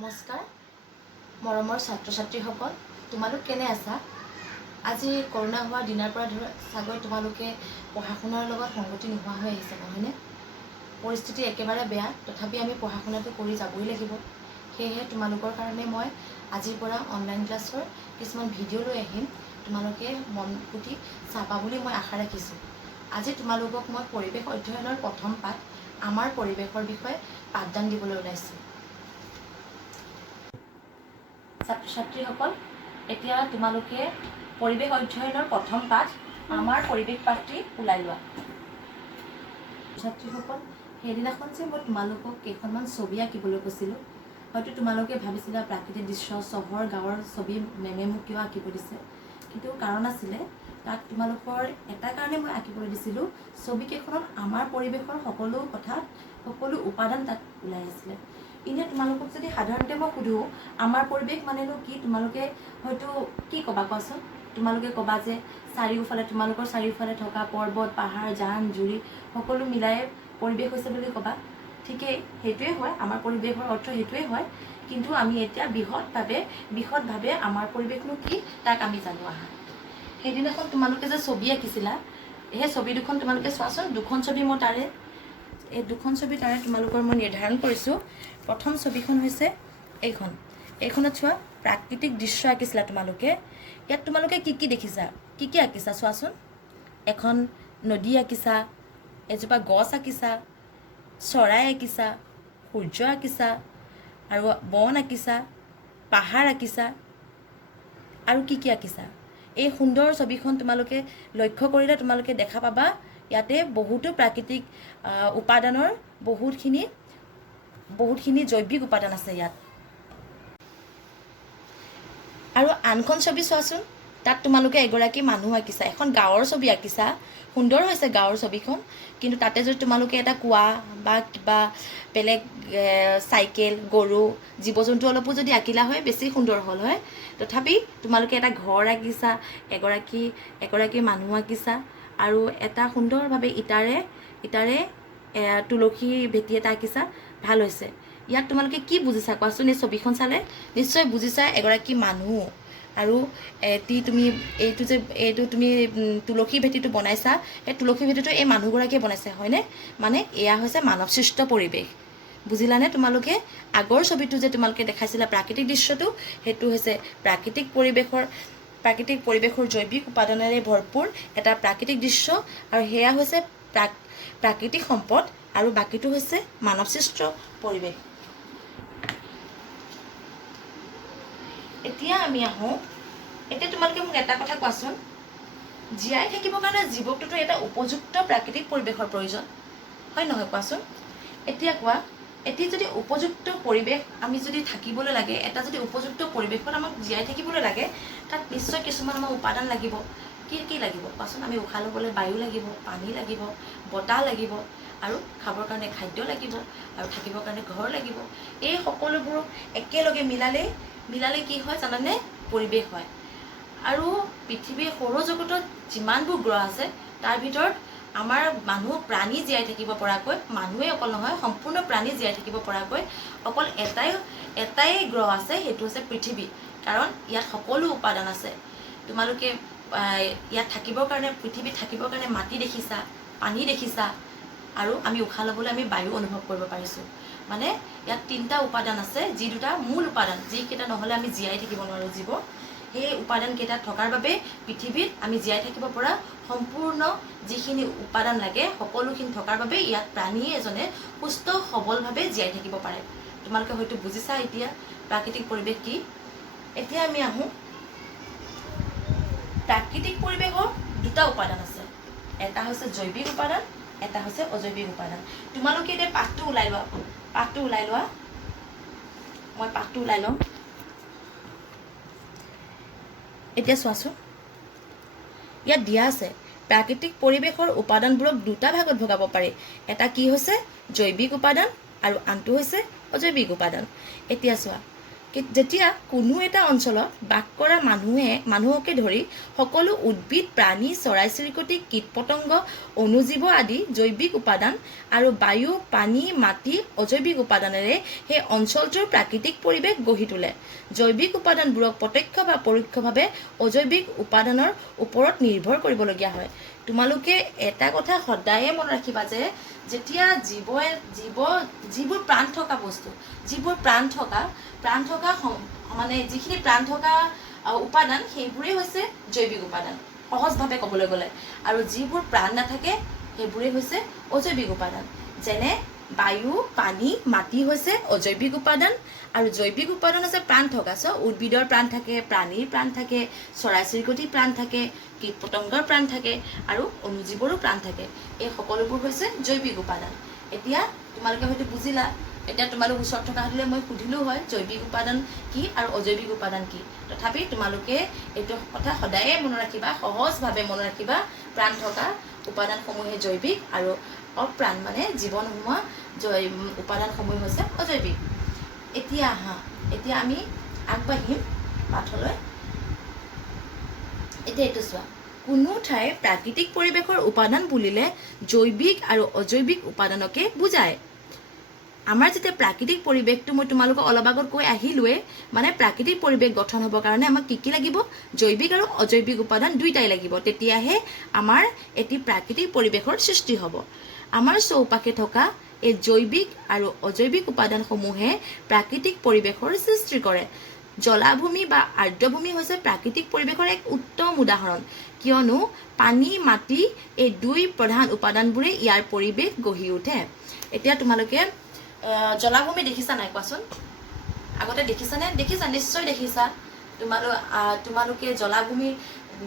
নমস্কাৰ মৰমৰ ছাত্ৰ ছাত্ৰীসকল, তোমালোক কেনে আছা? আজি কৰোণা হোৱাৰ দিনাৰ পৰা চাগৈ তোমালোকে পঢ়া শুনাৰ লগত সংগতি নোহোৱা হৈ আহিছে, নহয়নে? পৰিস্থিতি একেবাৰে বেয়া, তথাপি আমি পঢ়া শুনাটো কৰি যাবই লাগিব। সেয়েহে তোমালোকৰ কাৰণে মই আজিৰ পৰা অনলাইন ক্লাছৰ কিছুমান ভিডিঅ' লৈ আহিম। তোমালোকে মন পুতি চাবা বুলি মই আশা ৰাখিছোঁ। আজি তোমালোকক মই পৰিৱেশ অধ্যয়নৰ প্ৰথম পাঠ আমাৰ পৰিৱেশৰ বিষয়ে পাঠদান দিবলৈ ওলাইছোঁ। ছাত্ৰ ছাত্ৰীসকল, এতিয়া তোমালোকে পৰিৱেশ অধ্যয়নৰ প্ৰথম পাঠ আমাৰ পৰিৱেশ পাঠটি ওলাই লোৱা। ছাত্ৰীসকল, সেইদিনাখন যে মই তোমালোকক কেইখনমান ছবি আঁকিবলৈ কৈছিলোঁ, হয়তো তোমালোকে ভাবিছিলা প্ৰাকৃতিক দৃশ্য, চহৰ গাঁৱৰ ছবি মেমে মোক কিয় আঁকিব দিছে, কিন্তু কাৰণ আছিলে তাত তোমালোকৰ এটা কাৰণে মই আঁকিবলৈ দিছিলোঁ। ছবিকেইখনত আমাৰ পৰিৱেশৰ সকলো কথা, সকলো উপাদান তাত ওলাই আছিলে। এনেই তোমালোকক যদি সাধাৰণতে মই সুধোঁ আমাৰ পৰিৱেশ মানেনো কি, তোমালোকে হয়তো কি ক'বা কোৱাচোন? তোমালোকে ক'বা যে তোমালোকৰ চাৰিওফালে থকা পৰ্বত, পাহাৰ, জান জুৰি সকলো মিলাই পৰিৱেশ হৈছে বুলি ক'বা। ঠিকেই, সেইটোৱে হয়, আমাৰ পৰিৱেশৰ অৰ্থ সেইটোৱে হয়। কিন্তু আমি এতিয়া বিশদভাৱে আমাৰ পৰিৱেশনো কি তাক আমি জানো আহা। সেইদিনাখন তোমালোকে যে ছবি আঁকিছিলা, সেই ছবি দুখন তোমালোকে চোৱাচোন। দুখন ছবি মই তাৰে তোমালোকৰ মই নিৰ্ধাৰণ কৰিছোঁ। প্ৰথম ছবিখন হৈছে এইখনত চোৱা, প্ৰাকৃতিক দৃশ্য আঁকিছিলা তোমালোকে। ইয়াত তোমালোকে কি কি দেখিছা, কি কি আঁকিছা চোৱাচোন। এখন নদী আঁকিছা, এজোপা গছ আঁকিছা, চৰাই আঁকিছা, সূৰ্য আঁকিছা, আৰু বন আঁকিছা, পাহাৰ আঁকিছা, আৰু কি কি আঁকিছা। এই সুন্দৰ ছবিখন তোমালোকে লক্ষ্য কৰিলে তোমালোকে দেখা পাবা ইয়াতে বহুতো প্ৰাকৃতিক উপাদানৰ বহুতখিনি জৈৱিক উপাদান আছে ইয়াত। আৰু আনখন ছবি চোৱাচোন, তাত তোমালোকে এগৰাকী মানুহ আঁকিছা, এখন গাঁৱৰ ছবি আঁকিছা। সুন্দৰ হৈছে গাঁৱৰ ছবিখন, কিন্তু তাতে যদি তোমালোকে এটা কুঁৱা বা কিবা বেলেগ চাইকেল, গৰু, জীৱ জন্তু অলপো যদি আঁকিলা হয় বেছি সুন্দৰ হ'ল হয়। তথাপি তোমালোকে এটা ঘৰ আঁকিছা, এগৰাকী মানুহ আঁকিছা, আৰু এটা সুন্দৰভাৱে ইটাৰে তুলসী ভেটি এটা আঁকিছা। ভাল হৈছে। ইয়াত তোমালোকে কি বুজিছা কোৱাচোন? এই ছবিখন চালে নিশ্চয় বুজিছা এগৰাকী মানুহ, আৰু এইটো তুমি তুলসী ভেটিটো বনাইছা, সেই তুলসী ভেটিটো এই মানুহগৰাকীয়ে বনাইছে, হয়নে? মানে এয়া হৈছে মানৱ সৃষ্ট পৰিৱেশ। বুজিলানে তোমালোকে? আগৰ ছবিটো যে তোমালোকে দেখাইছিলা প্ৰাকৃতিক দৃশ্যটো, সেইটো হৈছে প্ৰাকৃতিক পৰিৱেশৰ জৈৱিক উপাদানেৰে ভৰপূৰ এটা প্ৰাকৃতিক দৃশ্য, আৰু সেয়া হৈছে প্ৰাকৃতিক সম্পদ, আৰু বাকীটো হৈছে মানৱ সৃষ্ট পৰিৱেশ। এতিয়া আমি আহোঁ, এতিয়া তোমালোকে মোক এটা কথা কোৱাচোন, জীয়াই থাকিবৰ কাৰণে জীৱটোতো এটা উপযুক্ত প্ৰাকৃতিক পৰিৱেশৰ প্ৰয়োজন, হয় নহয় কোৱাচোন? এতিয়া কোৱা, এতিয়া যদি উপযুক্ত পৰিৱেশ আমি যদি থাকিবলৈ লাগে, এটা যদি উপযুক্ত পৰিৱেশত আমাক জীয়াই থাকিবলৈ লাগে, তাত নিশ্চয় কিছুমান আমাৰ উপাদান লাগিব। কি কি লাগিব কোৱাচোন? আমি উশাহ ল'বলৈ বায়ু লাগিব, পানী লাগিব, বতাহ লাগিব, আৰু খাবৰ কাৰণে খাদ্য লাগিব, আৰু থাকিবৰ কাৰণে ঘৰ লাগিব। এই সকলোবোৰ একেলগে মিলালে কি হয় জানানে? পৰিৱেশ হয়। আৰু পৃথিৱীৰ সৌৰজগতত যিমানবোৰ গ্ৰহ আছে তাৰ ভিতৰত আমাৰ প্ৰাণী জীয়াই থাকিব পৰাকৈ, মানুহেই অকল নহয়, সম্পূৰ্ণ প্ৰাণী জীয়াই থাকিব পৰাকৈ অকল এটাই গ্ৰহ আছে, সেইটো হৈছে পৃথিৱী। কাৰণ ইয়াত সকলো উপাদান আছে। তোমালোকে ইয়াত পৃথিৱীত থাকিবৰ কাৰণে মাটি দেখিছা, পানী দেখিছা, আৰু আমি উশাহ ল'বলৈ আমি বায়ু অনুভৱ কৰিব পাৰিছোঁ। মানে ইয়াত 3টা উপাদান আছে, যি দুটা মূল উপাদান, যিকেইটা নহ'লে আমি জীয়াই থাকিব নোৱাৰোঁ জীৱ। সেই উপাদানকেইটা থকাৰ বাবে পৃথিৱীত আমি জীয়াই থাকিব পৰা সম্পূৰ্ণ যিখিনি উপাদান লাগে, সকলোখিনি থকাৰ বাবে ইয়াত প্ৰাণী এজনে সুস্থ সবলভাৱে জীয়াই থাকিব পাৰে। তোমালোকে হয়তো বুজিছা এতিয়া প্ৰাকৃতিক পৰিৱেশ কি। এতিয়া আমি আহোঁ, প্ৰাকৃতিক পৰিৱেশৰ 2টা উপাদান আছে, এটা হৈছে জৈৱিক উপাদান, এটা হৈছে অজৈৱিক উপাদান। তোমালোকে এতিয়া পাঠটো ওলাই লোৱা, মই পাঠটো ওলাই লওঁ। এতিয়া চোৱাচোন, ইয়াত দিয়া আছে প্ৰাকৃতিক পৰিৱেশৰ উপাদানবোৰক 2টা ভাগত ভগাব পাৰি। এটা কি হৈছে জৈৱিক উপাদান, আৰু আনটো হৈছে অজৈৱিক উপাদান। এতিয়া চোৱা, যেতিয়া কোনো এটা অঞ্চলত বাস কৰা মানুহকে ধৰি সকলো উদ্ভিদ প্ৰাণী চৰাই চিৰিকটি কীট পতংগ অণুজীৱ আদি জৈৱিক উপাদান আৰু বায়ু পানী মাটি অজৈৱিক উপাদানেৰে সেই অঞ্চলটোৰ প্ৰাকৃতিক পৰিৱেশ গঢ়ি তোলে। জৈৱিক উপাদানবোৰক প্ৰত্যক্ষ বা পৰোক্ষভাৱে অজৈৱিক উপাদানৰ ওপৰত নিৰ্ভৰ কৰিবলগীয়া হয়। তোমালোকে এটা কথা সদায়ে মনত ৰাখিবা যে যেতিয়া যিবোৰ প্ৰাণ থকা বস্তু, যিবোৰ প্ৰাণ থকা মানে যিখিনি প্ৰাণ থকা উপাদান সেইবোৰেই হৈছে জৈৱিক উপাদান সহজভাৱে ক'বলৈ গ'লে, আৰু যিবোৰ প্ৰাণ নাথাকে সেইবোৰেই হৈছে অজৈৱিক উপাদান। যেনে বায়ু পানী মাটি হৈছে অজৈৱিক উপাদান, আৰু জৈৱিক উপাদান হৈছে প্ৰাণ থকা। উদ্ভিদৰ প্ৰাণ থাকে, প্ৰাণীৰ প্ৰাণ থাকে, চৰাই চিৰিকটিৰ প্ৰাণ থাকে, কীট পতংগৰ প্ৰাণ থাকে, আৰু অণুজীৱৰো প্ৰাণ থাকে। এই সকলোবোৰ হৈছে জৈৱিক উপাদান। এতিয়া তোমালোকে হয়তো বুজিলা। এতিয়া তোমালোক ওচৰত থকা হ'লে মই সুধিলোঁ হয় জৈৱিক উপাদান কি আৰু অজৈৱিক উপাদান কি। তথাপি তোমালোকে এইটো কথা সদায়ে মনত ৰাখিবা, সহজভাৱে মনত ৰাখিবা। প্ৰাণ থকা উপাদানসমূহে জৈৱিক আৰু অপ্ৰাণ মানে জীৱন নোহোৱা উপাদানসমূহ হৈছে অজৈৱিক। এতিয়া আমি আগবাঢ়িম পাঠলৈ। এতিয়া এইটো চোৱা, কোনো ঠাইৰ প্ৰাকৃতিক পৰিৱেশৰ উপাদান বুলিলে জৈৱিক আৰু অজৈৱিক উপাদানকে বুজায়। আমাৰ যেতিয়া প্ৰাকৃতিক পৰিৱেশটো মই তোমালোকক অলপ আগত কৈ আহিলোৱে, মানে প্ৰাকৃতিক পৰিৱেশ গঠন হ'বৰ কাৰণে আমাক কি লাগিব? জৈৱিক আৰু অজৈৱিক উপাদান দুইটাই লাগিব। তেতিয়াহে আমাৰ এটি প্ৰাকৃতিক পৰিৱেশৰ সৃষ্টি হ'ব। আমাৰ চৌপাশে থকা এই জৈৱিক আৰু অজৈৱিক উপাদানসমূহে প্ৰাকৃতিক পৰিৱেশৰ সৃষ্টি কৰে। জলাভূমি বা আৰ্দ্ৰভূমি হৈছে প্ৰাকৃতিক পৰিৱেশৰ এক উত্তম উদাহৰণ, কিয়নো পানী মাটি এই দুই প্ৰধান উপাদানবোৰে ইয়াৰ পৰিৱেশ গঢ়ি উঠে। এতিয়া তোমালোকে জলাভূমি দেখিছা নাই কোৱাচোন? আগতে দেখিছানে? দেখিছা, নিশ্চয় দেখিছা। তোমালোকে জলাভূমি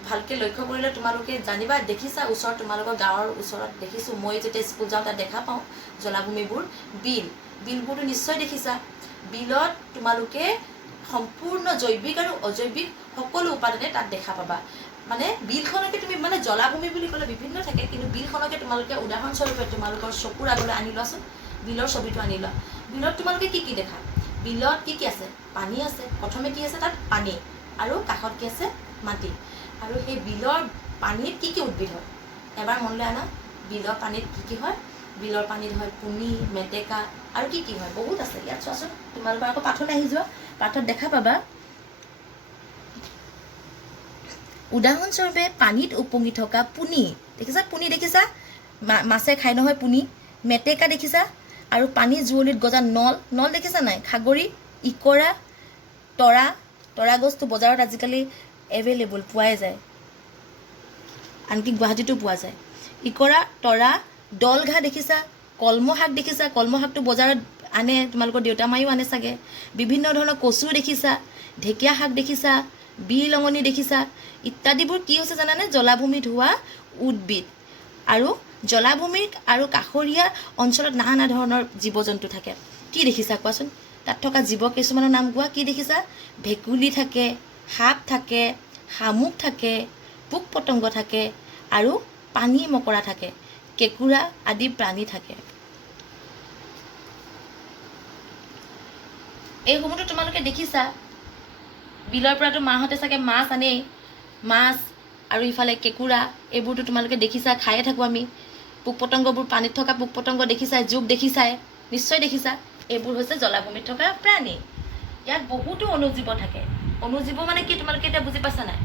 ভালকৈ লক্ষ্য কৰিলে তোমালোকে জানিবা, দেখিছা ওচৰত, তোমালোকৰ গাঁৱৰ ওচৰত দেখিছোঁ। মই যেতিয়া স্কুল যাওঁ তাত দেখা পাওঁ জলাভূমিবোৰ। বিলবোৰতো নিশ্চয় দেখিছা। বিলত তোমালোকে সম্পূৰ্ণ জৈৱিক আৰু অজৈৱিক সকলো উপাদানে তাত দেখা পাবা। মানে বিলখনকে তুমি মানে জলাভূমি বুলি ক'লে বিভিন্ন থাকে, কিন্তু বিলখনকে তোমালোকে উদাহৰণস্বৰূপে তোমালোকৰ চকুৰ আগলৈ আনি লোৱাচোন। বিলৰ ছবিটো আনি লোৱা। বিলত তোমালোকে কি দেখা? বিলত কি আছে? পানী আছে। প্ৰথমে কি আছে তাত? পানী, আৰু কাষত কি আছে? মাটি। আৰু সেই বিলৰ পানীত কি উদ্ভিদ হয়? এবাৰ মনলৈ আনা। বিলৰ পানীত কি হয়? বিলৰ পানীত হয় পুনি, মেটেকা, আৰু কি হয়? বহুত আছে। ইয়াত চোৱাচোন, তোমালোকৰ আকৌ পাঠলৈ আহি যোৱা। পাঠত দেখা পাবা। উদাহৰণস্বৰূপে পানীত উপঙি থকা পুনি দেখিছা? পুনি দেখিছা? মাছে খাই নহয় পুনি। মেটেকা দেখিছা? আৰু পানী জুৱলিত গজা নল দেখিছা নাই? খাগৰি, ইকৰা, তৰা গছটো বজাৰত আজিকালি এভেইলেবল, পোৱাই যায়, আনকি গুৱাহাটীতো পোৱা যায়। ইকৰা, তৰা, দলঘাঁহ দেখিছা? কলম শাক দেখিছা? কলম শাকটো বজাৰত আনে, তোমালোকৰ দেউতা মায়েও আনে চাগে। বিভিন্ন ধৰণৰ কচু দেখিছা? ঢেকীয়া শাক দেখিছা? বিৰলঙনি দেখিছা? ইত্যাদিবোৰ কি হৈছে জানানে? জলাভূমিত হোৱা উদ্ভিদ। আৰু জলাভূমিৰ আৰু কাষৰীয়া অঞ্চলত নানা ধৰণৰ জীৱ জন্তু থাকে। কি দেখিছা কোৱাচোন? তাত থকা জীৱ কিছুমানৰ নাম কোৱা। কি দেখিছা? ভেকুলী থাকে, সাপ থাকে, শামুক থাকে, পোক পতংগ থাকে, আৰু পানী মকৰা থাকে, কেঁকুৰা আদি প্ৰাণী থাকে। এইসমূহতো তোমালোকে দেখিছা। বিলৰ পৰাতো মাহঁতে চাগে মাছ আনেই, মাছ আৰু ইফালে কেঁকুৰা, এইবোৰতো তোমালোকে দেখিছা, খায়ে থাকোঁ আমি। পোক পতংগবোৰ, পানীত থকা পোক পতংগ দেখিছাই, জোক দেখিছাই, নিশ্চয় দেখিছা। এইবোৰ হৈছে জলাভূমিত থকা প্ৰাণী। ইয়াত বহুতো অণুজীৱ থাকে। অণুজীৱ মানে কি তোমালোকে এতিয়া বুজি পাইছা নাই?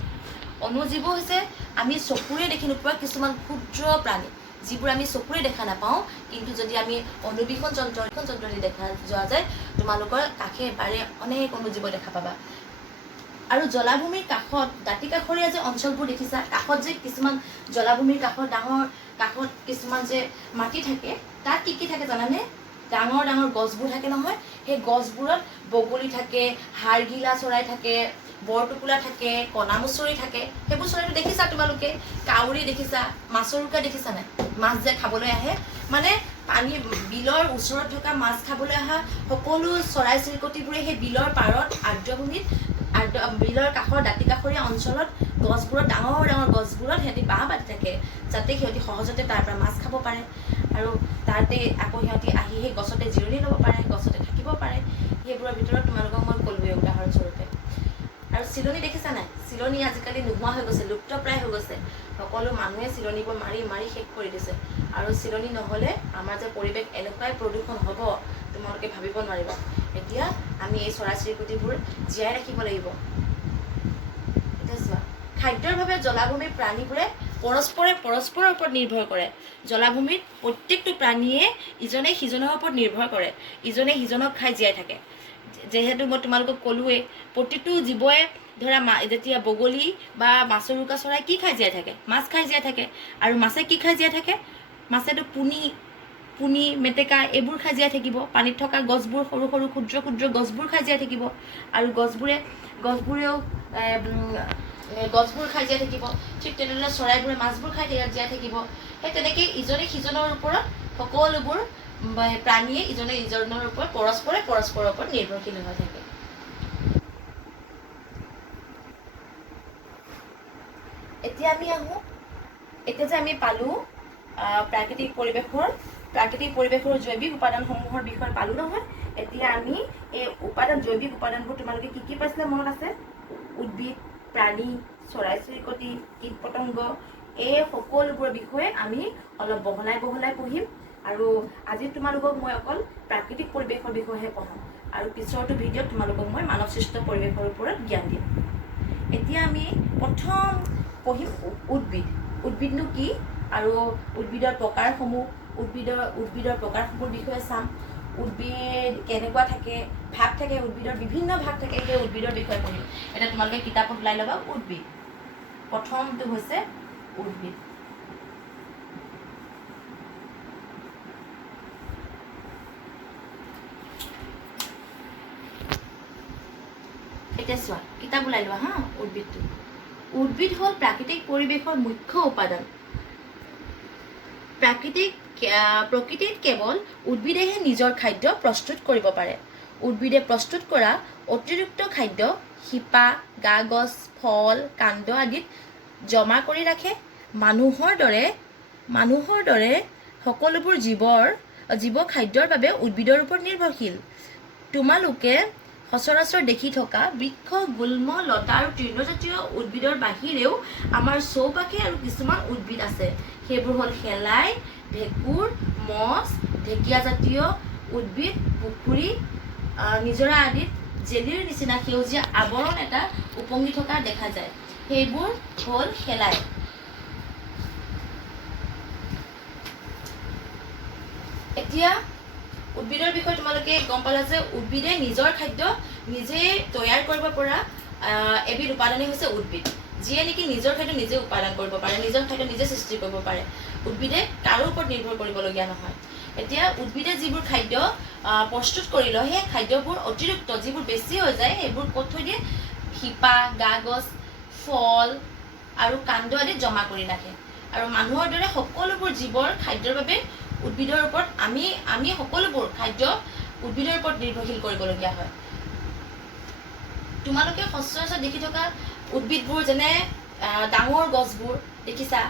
অণুজীৱ হৈছে আমি চকুৰে দেখি নোপোৱা কিছুমান ক্ষুদ্ৰ প্ৰাণী, যিবোৰ আমি চকুৰে দেখা নাপাওঁ, কিন্তু যদি আমি অণুবীক্ষণ যন্ত্ৰৰে দেখা যোৱা যায়, তোমালোকৰ কাষে বাৰে অনেক অণুজীৱ দেখা পাবা। আৰু জলাভূমিৰ কাষত দাঁতি কাষৰীয়া যে অঞ্চলবোৰ দেখিছা, কাষত যে কিছুমান জলাভূমিৰ কাষত কাষত কিছুমান যে মাটি থাকে, তাত কি থাকে জানানে? ডাঙৰ ডাঙৰ গছবোৰ থাকে নহয়। সেই গছবোৰত বগলী থাকে, হাড়গিলা চৰাই থাকে, বৰটোকোলা থাকে, কণামুচৰি থাকে। সেইবোৰ চৰাইটো দেখিছা তোমালোকে। কাউৰী দেখিছা, মাছৰোকা দেখিছা নাই? মাছ যে খাবলৈ আহে, মানে বিলৰ ওচৰত থকা মাছ খাবলৈ অহা সকলো চৰাই চিৰিকটিবোৰে সেই বিলৰ পাৰত আৰ্দ্ৰভূমিত, বিলৰ কাষৰ দাঁতি কাষৰীয়া অঞ্চলত গছবোৰত, ডাঙৰ ডাঙৰ গছবোৰত সিহঁতি বাঁহ পাতি থাকে, যাতে সিহঁতি সহজতে তাৰ পৰা মাছ খাব পাৰে, আৰু তাতে আকৌ সিহঁতি আহি সেই গছতে জিৰণি ল'ব পাৰে, গছতে থাকিব পাৰে। সেইবোৰৰ ভিতৰত তোমালোকক মই ক'লোৱে চিলনি দেখিছা নাই? চিলনি আজিকালি নোহোৱা হৈ গৈছে, লুপ্তপ্ৰায় হৈ গৈছে। সকলো মানুহে চিলনিবোৰ মাৰি মাৰি শেষ কৰি দিছে। আৰু চিলনি নহ'লে আমাৰ যে পৰিৱেশ এনেকুৱাই প্ৰদূষণ হ'ব তোমালোকে ভাবিব নোৱাৰিবা। এতিয়া আমি এই চৰাই চিৰিকটিবোৰ জীয়াই ৰাখিব লাগিব। এতিয়া চোৱা, খাদ্যৰ বাবে জলাভূমিৰ প্ৰাণীবোৰে পৰস্পৰৰ ওপৰত নিৰ্ভৰ কৰে। জলাভূমিত প্ৰত্যেকটো প্ৰাণীয়ে ইজনে সিজনৰ ওপৰত নিৰ্ভৰ কৰে, ইজনে সিজনক খাই জীয়াই থাকে। যিহেতু মই তোমালোকক ক'লোৱেই, প্ৰতিটো জীৱই ধৰা যেতিয়া বগলী বা মাছৰোকা চৰাই কি খাই জীয়াই থাকে? মাছ খাই জীয়াই থাকে। আৰু মাছে কি খাই জীয়াই থাকে? মাছেতো পুনি মেটেকা এইবোৰ খাই জীয়াই থাকিব। পানীত থকা গছবোৰ, সৰু সৰু ক্ষুদ্ৰ ক্ষুদ্ৰ গছবোৰ খাই জীয়াই থাকিব। আৰু গছবোৰেও গছবোৰ খাই জীয়াই থাকিব। ঠিক তেনেদৰে চৰাইবোৰে মাছবোৰ খাই জীয়াই থাকিব। সেই তেনেকৈ ইজনে সিজনৰ ওপৰত সকলোবোৰ প্ৰাণীয়ে ইজনে ইজনৰ ওপৰত পৰস্পৰৰ ওপৰত নিৰ্ভৰশীল হৈ থাকে। এতিয়া যে আমি পালোঁ প্ৰাকৃতিক পৰিৱেশৰ জৈৱিক উপাদানসমূহৰ বিষয়ে পালোঁ নহয়। এতিয়া আমি এই জৈৱিক উপাদানবোৰ তোমালোকে কি পাইছিলে মনত আছে? উদ্ভিদ, প্ৰাণী, চৰাই চিৰিকটি, কীট পতংগ, এই সকলোবোৰৰ বিষয়ে আমি অলপ বহলাই পঢ়িম। আৰু আজি তোমালোকক মই অকল প্ৰাকৃতিক পৰিৱেশৰ বিষয়েহে পঢ়াম। আৰু পিছৰটো ভিডিঅ'ত তোমালোকক মই মানৱ সৃষ্ট পৰিৱেশৰ ওপৰত জ্ঞান দিম। এতিয়া আমি প্ৰথম পঢ়িম উদ্ভিদনো কি আৰু উদ্ভিদৰ প্ৰকাৰসমূহৰ বিষয়ে চাম। উদ্ভিদ কেনেকুৱা থাকে, ভাগ থাকে, উদ্ভিদৰ বিভিন্ন ভাগ থাকে, সেই উদ্ভিদৰ বিষয়ে পঢ়িম। এতিয়া তোমালোকে কিতাপত ওলাই ল'বা উদ্ভিদ। প্ৰথমটো হৈছে উদ্ভিদ। এতিয়া চোৱা, কিতাপ ওলাই লোৱা হা। উদ্ভিদ হ'ল প্ৰাকৃতিক পৰিৱেশৰ মুখ্য উপাদান। প্ৰকৃতিত কেৱল উদ্ভিদেহে নিজৰ খাদ্য প্ৰস্তুত কৰিব পাৰে। উদ্ভিদে প্ৰস্তুত কৰা অতিৰিক্ত খাদ্য শিপা, গা গছ, ফল, কাণ্ড আদিত জমা কৰি ৰাখে। মানুহৰ দৰে সকলোবোৰ জীৱ খাদ্যৰ বাবে উদ্ভিদৰ ওপৰত নিৰ্ভৰশীল। তোমালোকে সচৰাচৰ দেখি থকা বৃক্ষ, গুল্ম, লতা আৰু তৃণজাতীয় উদ্ভিদৰ বাহিৰেও আমাৰ চৌপাশে আৰু কিছুমান উদ্ভিদ আছে। সেইবোৰ হ'ল শেলাই, ভেঁকুৰ, মছ, ঢেকীয়াজাতীয় উদ্ভিদ, পুখুৰী, নিজৰা আদিত জেলিৰ নিচিনা সেউজীয়া আৱৰণ এটা উপঙি থকা দেখা যায়। সেইবোৰ হ'ল শেলাই। এতিয়া উদ্ভিদৰ বিষয়ে তোমালোকে গম পালা যে উদ্ভিদে নিজৰ খাদ্য নিজে তৈয়াৰ কৰিব পৰা এবিধ উপাদানেই হৈছে উদ্ভিদ, যিয়ে নেকি নিজৰ খাদ্য নিজে উৎপাদন কৰিব পাৰে, নিজৰ খাদ্য নিজে সৃষ্টি কৰিব পাৰে। উদ্ভিদে কাৰো ওপৰত নিৰ্ভৰ কৰিবলগীয়া নহয়। এতিয়া উদ্ভিদে যিবোৰ খাদ্য প্ৰস্তুত কৰি লয়, সেই খাদ্যবোৰ অতিৰিক্ত যিবোৰ বেছি হৈ যায় সেইবোৰ ক'ত থৈ দিয়ে? শিপা, গা গছ, ফল আৰু কাণ্ড আদিত জমা কৰি ৰাখে। আৰু মানুহৰ দৰে সকলোবোৰ জীৱৰ খাদ্যৰ বাবে উদ্ভিদৰ ওপৰত আমি সকলোবোৰ খাদ্য উদ্ভিদৰ ওপৰত নিৰ্ভৰশীল কৰিবলগীয়া হয়। তোমালোকে সচৰাচৰ দেখি থকা উদ্ভিদবোৰ যেনে ডাঙৰ গছবোৰ দেখিছা,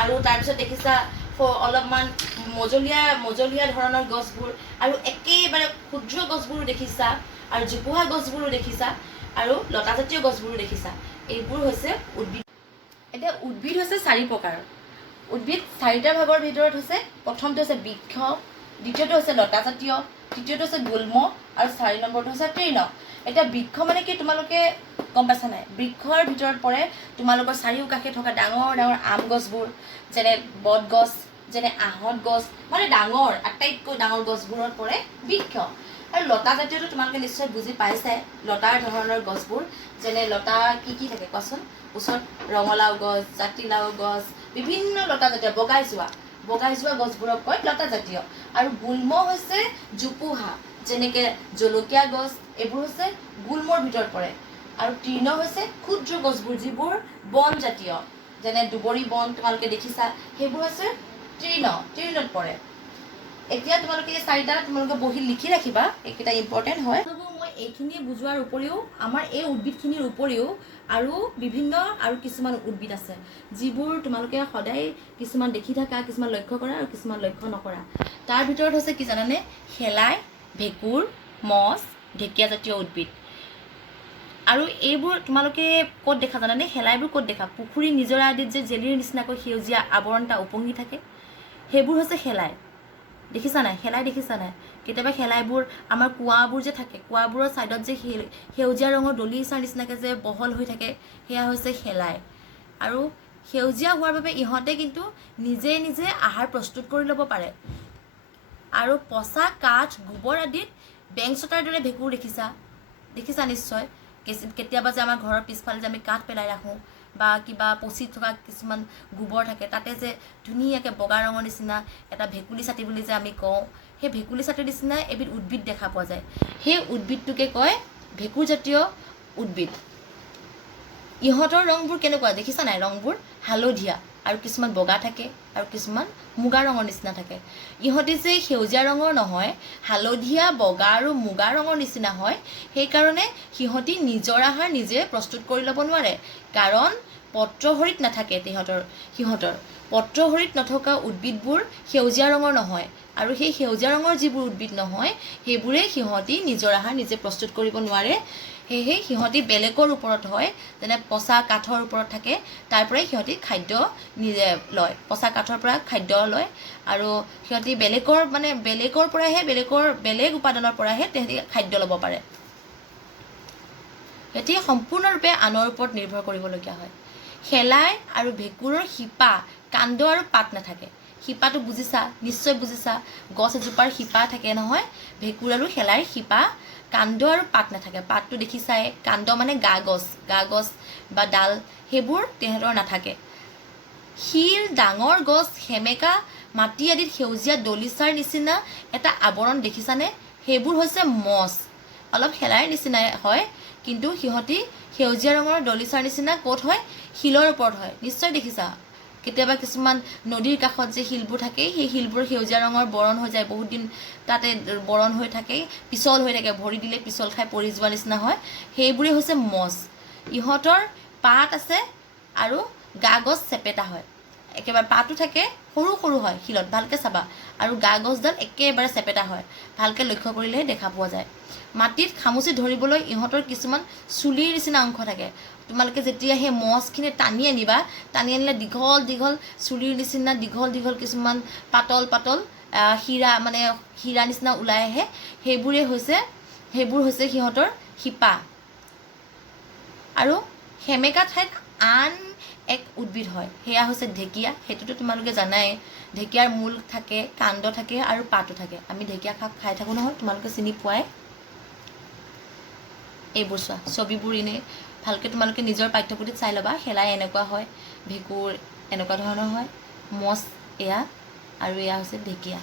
আৰু তাৰপিছত দেখিছা অলপমান মজলীয়া ধৰণৰ গছবোৰ, আৰু একেবাৰে ক্ষুদ্ৰ গছবোৰো দেখিছা, আৰু জোপোহা গছবোৰো দেখিছা, আৰু লতাজাতীয় গছবোৰো দেখিছা। এইবোৰ হৈছে উদ্ভিদ। এতিয়া উদ্ভিদ হৈছে 4 প্ৰকাৰৰ। উদ্ভিদ 4টা ভাগৰ ভিতৰত হৈছে, প্ৰথমটো হৈছে বৃক্ষ, দ্বিতীয়টো হৈছে লতাজাতীয়, তৃতীয়টো হৈছে গুল্ম, আৰু 4 নম্বৰটো হৈছে তৃণ। এতিয়া বৃক্ষ মানে কি তোমালোকে গম পাইছা নাই? বৃক্ষৰ ভিতৰত পৰে তোমালোকৰ চাৰিওকাষে থকা ডাঙৰ ডাঙৰ আম গছবোৰ, যেনে বট গছ, যেনে আহঁত গছ, মানে আটাইতকৈ ডাঙৰ গছবোৰত পৰে বৃক্ষ। আৰু লতা জাতীয়টো তোমালোকে নিশ্চয় বুজি পাইছে, লতাৰ ধৰণৰ গছবোৰ, যেনে লতা কি থাকে কোৱাচোন? ওচৰত ৰঙালাও গছ, জাতিলাও গছ, বিভিন্ন লতা জাতীয় বগাই যোৱা গছবোৰক কয় লতা জাতীয়। আৰু গুল্ম হৈছে জোপোহা, যেনেকৈ জলকীয়া গছ, এইবোৰ হৈছে গুল্মৰ ভিতৰত পৰে। আৰু তৃণ হৈছে ক্ষুদ্ৰ গছবোৰ, যিবোৰ বনজাতীয়, যেনে দুবৰি বন তোমালোকে দেখিছা, সেইবোৰ হৈছে তৃণত পৰে। এতিয়া তোমালোকে এই 4টা তোমালোকে বহি লিখি ৰাখিবা, এইকেইটা ইম্পৰ্টেণ্ট হয়। মই এইখিনি বুজোৱাৰ উপৰিও আমাৰ এই উদ্ভিদখিনিৰ উপৰিও আৰু কিছুমান উদ্ভিদ আছে, যিবোৰ তোমালোকে সদায় কিছুমান দেখি থাকা, কিছুমান লক্ষ্য কৰা আৰু কিছুমান লক্ষ্য নকৰা। তাৰ ভিতৰত হৈছে কি জানানে? শেলাই, ভেঁকুৰ, মছ, ঢেকীয়াজাতীয় উদ্ভিদ। আৰু এইবোৰ তোমালোকে ক'ত দেখা জানানে? শেলাইবোৰ ক'ত দেখা? পুখুৰী নিজৰা আদিত যে জেলিৰ নিচিনাকৈ সেউজীয়া আৱৰণ এটা উপঙি থাকে, সেইবোৰ হৈছে শেলাই। দেখিছা নাই? শেলাই দেখিছা নাই? কেতিয়াবা শেলাইবোৰ আমাৰ কুঁৱাবোৰ যে থাকে, কুঁৱাবোৰৰ ছাইডত যে সেউজীয়া ৰঙৰ দলিচাৰ নিচিনাকৈ যে বহল হৈ থাকে, সেয়া হৈছে শেলাই। আৰু সেউজীয়া হোৱাৰ বাবে ইহঁতে কিন্তু নিজে নিজে আহাৰ প্ৰস্তুত কৰি ল'ব পাৰে। আৰু পচা কাঠ, গোবৰ আদিত বেং চটাৰ দৰে ভেঁকুৰ দেখিছা নিশ্চয়। কেতিয়াবা যে আমাৰ ঘৰৰ পিছফালে যে আমি কাঠ পেলাই ৰাখোঁ বা কিবা পচি থকা কিছুমান গোবৰ থাকে, তাতে যে ধুনীয়াকৈ বগা ৰঙৰ নিচিনা এটা ভেকুলী ছাতি বুলি যে আমি কওঁ, সেই ভেকুলী ছাতিৰ নিচিনা এবিধ উদ্ভিদ দেখা পোৱা যায়। সেই উদ্ভিদটোকে কয় ভেঁকুৰজাতীয় উদ্ভিদ। ইহঁতৰ ৰংবোৰ কেনেকুৱা দেখিছা নাই? ৰংবোৰ হালধীয়া আৰু কিছুমান বগা থাকে আৰু কিছুমান মুগা ৰঙৰ নিচিনা থাকে। ইহঁতি যে সেউজীয়া ৰঙৰ নহয়, হালধীয়া, বগা আৰু মুগা ৰঙৰ নিচিনা হয়, সেইকাৰণে সিহঁতি নিজৰ আহাৰ নিজে প্ৰস্তুত কৰি ল'ব নোৱাৰে। কাৰণ পত্ৰহৰিত নাথাকে সিহঁতৰ পত্ৰহৰিত নথকা উদ্ভিদবোৰ সেউজীয়া ৰঙৰ নহয়। আৰু সেই সেউজীয়া ৰঙৰ যিবোৰ উদ্ভিদ নহয়, সেইবোৰে সিহঁতি নিজৰ আহাৰ নিজে প্ৰস্তুত কৰিব নোৱাৰে। সেয়েহে সিহঁতি বেলেগৰ ওপৰত হয়, যেনে পচা কাঠৰ ওপৰত থাকে, তাৰ পৰাই সিহঁতি খাদ্য নিজে লয়, পচা কাঠৰ পৰা খাদ্য লয়। আৰু সিহঁতি বেলেগৰ পৰাহে বেলেগ উপাদানৰ পৰাহে সিহঁতি খাদ্য ল'ব পাৰে। সিহঁতি সম্পূৰ্ণৰূপে আনৰ ওপৰত নিৰ্ভৰ কৰিবলগীয়া হয়। শেলাই আৰু ভেঁকুৰৰ শিপা, কাণ্ড আৰু পাত নাথাকে। শিপাটো বুজিছা, নিশ্চয় বুজিছা। গছ এজোপাৰ শিপা থাকে নহয়, ভেঁকুৰ আৰু শেলাইৰ শিপা, কাণ্ড আৰু পাত নাথাকে। পাতটো দেখিছাই, কাণ্ড মানে গা গছ বা ডাল, সেইবোৰ তেহেঁতৰ নাথাকে। শিল, ডাঙৰ গছ, সেমেকা মাটি আদিত সেউজীয়া দলিচাৰ নিচিনা এটা আৱৰণ দেখিছানে? সেইবোৰ হৈছে মছ। অলপ শেলাইৰ নিচিনাই হয়, কিন্তু সিহঁতি সেউজীয়া ৰঙৰ দলিচাৰ নিচিনা ক'ত হয়? শিলৰ ওপৰত হয়। নিশ্চয় দেখিছা। কেতিয়াবা কিছুমান নদীৰ কাষত যে শিলবোৰ থাকে, সেই শিলবোৰ সেউজীয়া ৰঙৰ বৰণ হৈ যায়, বহুত দিন তাতে বৰণ হৈ থাকে, পিছল হৈ থাকে, ভৰি দিলে পিছল খাই পৰি যোৱা নিচিনা হয়, সেইবোৰেই হৈছে মছ। ইহঁতৰ পাত আছে আৰু গা গছ চেপেটা হয়। একেবাৰে পাতো থাকে, সৰু সৰু হয় শিলত, ভালকৈ চাবা। আৰু গা গছডাল একেবাৰে চেপেটা হয়, ভালকৈ লক্ষ্য কৰিলেহে দেখা পোৱা যায়। মাটিত খামুচি ধৰিবলৈ ইহঁতৰ কিছুমান চুলিৰ নিচিনা অংশ থাকে। তোমালোকে যেতিয়া সেই মছখিনি টানি আনিলে দীঘল দীঘল চুলিৰ নিচিনা দীঘল কিছুমান পাতল হীৰা নিচিনা ওলাই আহে, সেইবোৰ হৈছে সিহঁতৰ শিপা। আৰু সেমেকা ঠাইত আন এক উদ্ভিদ হয়, সেয়া হৈছে ঢেকীয়া। সেইটোতো তোমালোকে জানাই। ঢেকীয়াৰ মূল থাকে, কাণ্ড থাকে আৰু পাতো থাকে। আমি ঢেকীয়া শাক খাই থাকোঁ নহয়, তোমালোকে চিনি পোৱাই। এইবোৰ চোৱা, ছবিবোৰ এনেই ভালকৈ তোমালোকে নিজৰ পাঠ্যপুথিত চাই ল'বা। শেলাই এনেকুৱা হয়, ভেঁকুৰ এনেকুৱা ধৰণৰ হয়, মছ এয়া, আৰু এয়া হৈছে ঢেকীয়া।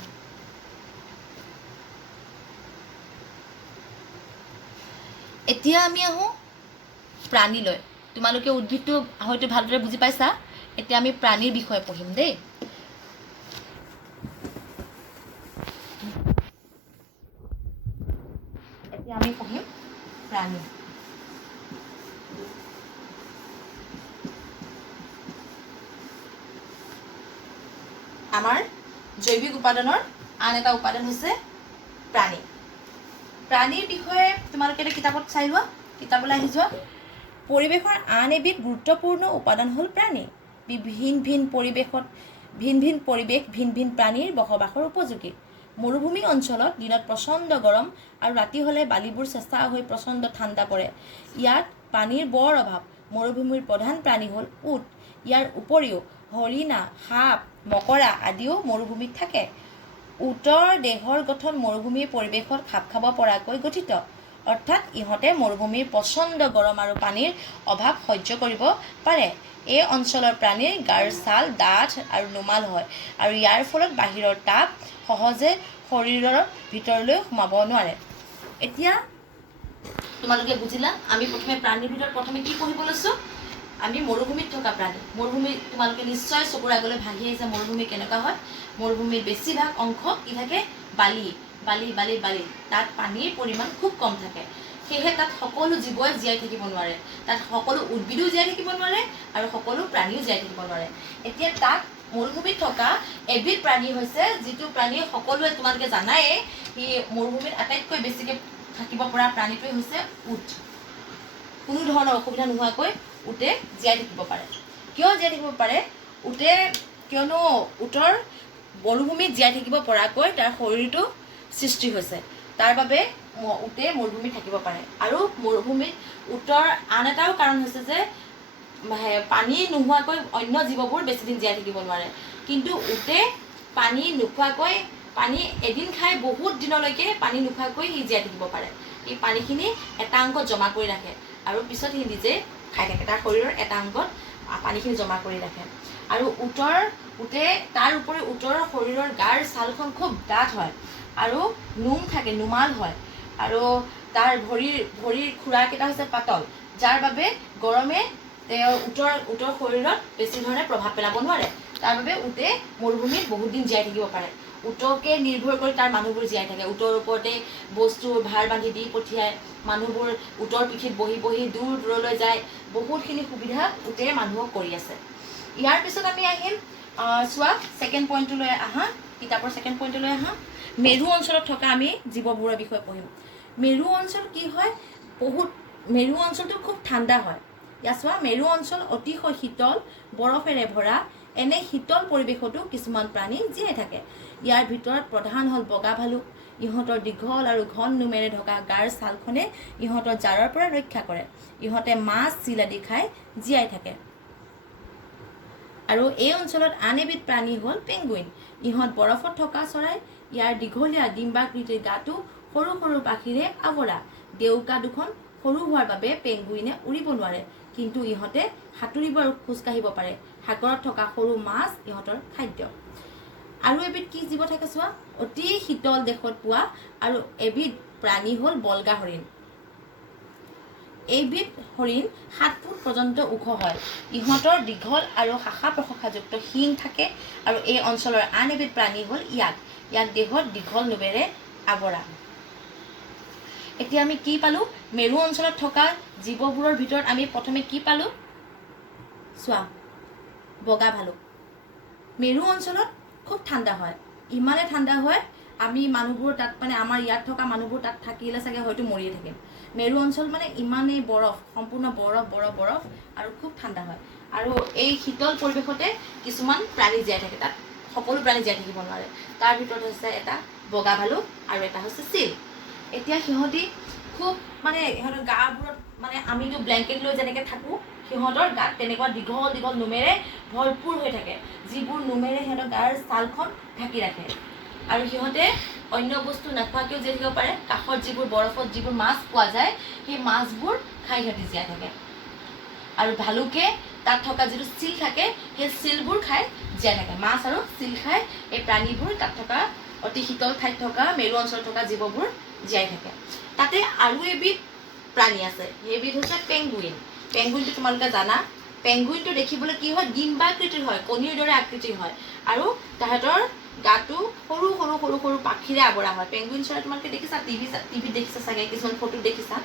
এতিয়া আমি আহোঁ প্ৰাণীলৈ। তোমালোকে উদ্ভিদটো হয়তো ভালদৰে বুজি পাইছা। এতিয়া আমি প্ৰাণীৰ বিষয়ে পঢ়িম দেই। এতিয়া আমি পঢ়িম প্ৰাণী। আমাৰ জৈৱিক উপাদানৰ আন এটা উপাদান হৈছে প্ৰাণী। প্ৰাণীৰ বিষয়ে তোমালোকে এটা কিতাপত চাই লোৱা, কিতাপলৈ আহি যোৱা। পৰিৱেশৰ আন এবিধ গুৰুত্বপূৰ্ণ উপাদান হ'ল প্ৰাণী। ভিন ভিন পৰিৱেশ ভিন ভিন প্ৰাণীৰ বসবাসৰ উপযোগী। মৰুভূমি অঞ্চলত দিনত প্ৰচণ্ড গৰম আৰু ৰাতি হ'লে বালিবোৰ চেঁচা হৈ প্ৰচণ্ড ঠাণ্ডা পৰে। ইয়াত পানীৰ বৰ অভাৱ। মৰুভূমিৰ প্ৰধান প্ৰাণী হ'ল উট। ইয়াৰ উপৰিও হৰিণা, সাপ, মকৰা আদিও মৰুভূমিত থাকে। উটৰ দেহৰ গঠন মৰুভূমিৰ পৰিৱেশত খাপ খাব পৰাকৈ গঠিত, অৰ্থাৎ ইহঁতে মৰুভূমিৰ প্ৰচণ্ড গৰম আৰু পানীৰ অভাৱ সহ্য কৰিব পাৰে। এই অঞ্চলৰ প্ৰাণীৰ গাৰ ছাল ডাঠ আৰু নোমাল হয় আৰু ইয়াৰ ফলত বাহিৰৰ তাপ সহজে শৰীৰৰ ভিতৰলৈ সোমাব নোৱাৰে। এতিয়া তোমালোকে বুজিলা। আমি প্ৰাণীৰ ভিতৰত প্ৰথমে কি পঢ়িব লৈছোঁ? আমি মৰুভূমিত থকা প্ৰাণী। মৰুভূমিত তোমালোকে নিশ্চয় চকুৰ আগলৈ ভাহি আহিছে মৰুভূমি কেনেকুৱা হয়। মৰুভূমিৰ বেছিভাগ অংশ কি থাকে? বালি। তাত পানীৰ পৰিমাণ খুব কম থাকে। সেয়েহে তাত সকলো জীৱই জীয়াই থাকিব নোৱাৰে। তাত সকলো উদ্ভিদো জীয়াই থাকিব নোৱাৰে আৰু সকলো প্ৰাণীও জীয়াই থাকিব নোৱাৰে। এতিয়া তাত মৰুভূমিত থকা এবিধ প্ৰাণী হৈছে, যিটো প্ৰাণী সকলোৱে তোমালোকে জানাই, সি মৰুভূমিত আটাইতকৈ বেছিকৈ থাকিব পৰা প্ৰাণীটোৱে হৈছে উট। কোনো ধৰণৰ অসুবিধা নোহোৱাকৈ উটে জীয়াই থাকিব পাৰে। কিয় জীয়াই থাকিব পাৰে? উটে কিয়নো উটৰ মৰুভূমিত জীয়াই থাকিব পৰাকৈ তাৰ শৰীৰটো সৃষ্টি হৈছে, তাৰ বাবে উটে মৰুভূমিত থাকিব পাৰে। আৰু মৰুভূমিত উটৰ আন এটাও কাৰণ হৈছে যে পানী নোহোৱাকৈ অন্য জীৱবোৰ বেছিদিন জীয়াই থাকিব নোৱাৰে, কিন্তু উটে পানী নোখোৱাকৈ পানী এদিন খাই বহুত দিনলৈকে পানী নোখোৱাকৈ সি জীয়াই থাকিব পাৰে। এই পানীখিনি এটা অংকত জমা কৰি ৰাখে আৰু পিছত সি নিজে খাই থাকে, তাৰ শৰীৰৰ এটা অংকত পানীখিনি জমা কৰি ৰাখে। আৰু উটে তাৰ উপৰি উটৰ শৰীৰৰ গাৰ ছালখন খুব ডাঠ হয় আৰু নোম থাকে, নোমাল হয়, আৰু তাৰ ভৰিৰ খুৰাকেইটা হৈছে পাতল, যাৰ বাবে গৰমে উটৰ শৰীৰত বেছি ধৰণে প্ৰভাৱ পেলাব নোৱাৰে। তাৰ বাবে উটে মৰুভূমিত বহুত দিন জীয়াই থাকিব পাৰে। উটকে নিৰ্ভৰ কৰি তাৰ মানুহবোৰ জীয়াই থাকে। উটৰ ওপৰতে বস্তু ভাৰ বান্ধি দি পঠিয়ায়, মানুহবোৰ উটৰ পিঠিত বহি বহি দূৰ দূৰলৈ যায়। বহুতখিনি সুবিধা উটে মানুহক কৰি আছে। ইয়াৰ পিছত আমি আহিম চোৱা ছেকেণ্ড পইণ্টটোলৈ আহা, কিতাপৰ ছেকেণ্ড পইণ্টলৈ আহা। মেৰু অঞ্চলত থকা আমি জীৱবোৰৰ বিষয়ে পঢ়িম। মেৰু অঞ্চল কি হয়? মেৰু অঞ্চলটো খুব ঠাণ্ডা হয়। ইয়াত চোৱা, মেৰু অঞ্চল অতিশয় শীতল, বৰফেৰে ভৰা। এনে শীতল পৰিৱেশতো কিছুমান প্ৰাণী জীয়াই থাকে। ইয়াৰ ভিতৰত প্ৰধান হ'ল বগা ভালুক। ইহঁতৰ দীঘল আৰু ঘন নোমেৰে ঢকা গাৰ ছালখনে ইহঁতৰ জাৰৰ পৰা ৰক্ষা কৰে। ইহঁতে মাছ, চিল আদি খাই জীয়াই থাকে। আৰু এই অঞ্চলত আন এবিধ প্ৰাণী হ'ল পেংগুইন। ইহঁত বৰফত থকা চৰাই। ইয়াৰ দীঘলীয়া ডিম্বাকৃতিৰ গাটো সৰু সৰু পাখিৰে আৱৰা। ডেউকা দুখন সৰু হোৱাৰ বাবে পেংগুইনে উৰিব নোৱাৰে, কিন্তু ইহঁতে সাঁতুৰিব আৰু খোজকাঢ়িব পাৰে। সাগৰত থকা সৰু মাছ ইহঁতৰ খাদ্য। আৰু এবিধ কি জীৱ থাকে চোৱা, অতি শীতল দেশত পোৱা আৰু এবিধ প্ৰাণী হ'ল বলগা হৰিণ। এইবিধ হৰিণ 7 ফুট পৰ্যন্ত ওখ হয়। ইহঁতৰ দীঘল আৰু শাখা প্ৰশাখাযুক্ত শিং থাকে। আৰু এই অঞ্চলৰ আন এবিধ প্ৰাণী হ'ল ইয়াক দেহত দীঘল নোমেৰে আৱৰা। এতিয়া আমি কি পালোঁ? মেৰু অঞ্চলত থকা জীৱবোৰৰ ভিতৰত আমি প্ৰথমে কি পালোঁ চোৱা, বগা ভালুক। মেৰু অঞ্চলত খুব ঠাণ্ডা হয়, ইমানে ঠাণ্ডা হয় আমি মানুহবোৰ তাত আমাৰ ইয়াত থকা মানুহবোৰ তাত থাকিলে চাগে হয়তো মৰিয়ে থাকিম। মেৰু অঞ্চল ইমানেই বৰফ, সম্পূৰ্ণ বৰফ বৰফ বৰফ, আৰু খুব ঠাণ্ডা হয়। আৰু এই শীতল পৰিৱেশতে কিছুমান প্ৰাণী জীয়াই থাকে, তাত সকলো প্ৰাণী জীয়াই থাকিব নোৱাৰে। তাৰ ভিতৰত হৈছে এটা বগা ভালুক আৰু এটা হৈছে চিল। এতিয়া সিহঁতি খুব সিহঁতৰ গাবোৰত আমিতো ব্লেংকেট লৈ যেনেকৈ থাকোঁ, সিহঁতৰ গাত তেনেকুৱা দীঘল দীঘল নোমেৰে ভৰপূৰ হৈ থাকে, যিবোৰ নোমেৰে সিহঁতৰ গাৰ ছালখন ঢাকি ৰাখে। আৰু সিহঁতে অন্য বস্তু নোখোৱাকৈও জীয়াই থাকিব পাৰে। কাষত বৰফত যিবোৰ মাছ পোৱা যায়, সেই মাছবোৰ খাই সিহঁতি জীয়াই থাকে। আৰু ভালুকে তাত থকা যিটো চিল থাকে, সেই চিলবোৰ খাই জীয়াই থাকে। মাছ আৰু চিল খাই এই প্ৰাণীবোৰ তাত থকা অতি শীতল ঠাইত থকা মেৰু অঞ্চলত থকা জীৱবোৰ জীয়াই থাকে। তাতে আৰু এবিধ প্ৰাণী আছে, সেইবিধ হৈছে পেংগুইন। পেংগুইনটো তোমালোকে জানা। পেংগুইনটো দেখিবলৈ কি হয়? ডিম্বাকৃতিৰ হয়, কণীৰ দৰে আকৃতিৰ হয়, আৰু তাহাঁতৰ গাটো সৰু সৰু সৰু সৰু পাখিৰে আৱৰা হয়। পেংগুইন চৰাই তোমালোকে দেখিছা, টিভিত দেখিছা চাগে, কিছুমান ফটোত দেখিছা।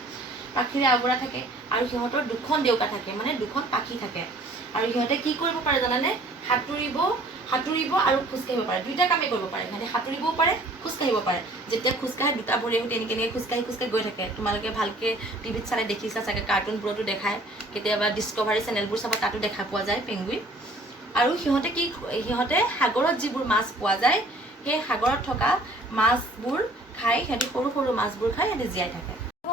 পাখিৰে আৱৰা থাকে আৰু সিহঁতৰ দুখন ডেউকা থাকে, দুখন পাখি থাকে। আৰু সিহঁতে কি কৰিব পাৰে জানানে? সাঁতুৰিব আৰু খোজকাঢ়িব পাৰে। দুইটা কামেই কৰিব পাৰে। সিহঁতে সাঁতুৰিবও পাৰে, খোজকাঢ়িব পাৰে। যেতিয়া খোজকাঢ়ে দুটা ভৰি তেনেকৈ খোজকাঢ়ি গৈ থাকে। তোমালোকে ভালকৈ টিভিত চালে দেখিছা চাগে, কাৰ্টুনবোৰতো দেখায়, কেতিয়াবা ডিস্কভাৰী চেনেলবোৰ চাবা, তাতো দেখা পোৱা যায় পেংগুইন। আৰু সিহঁতে সাগৰত যিবোৰ মাছ পোৱা যায়, সেই সাগৰত থকা মাছবোৰ খাই, সিহঁতি সৰু সৰু মাছবোৰ খাই সিহঁতি জীয়াই থাকে।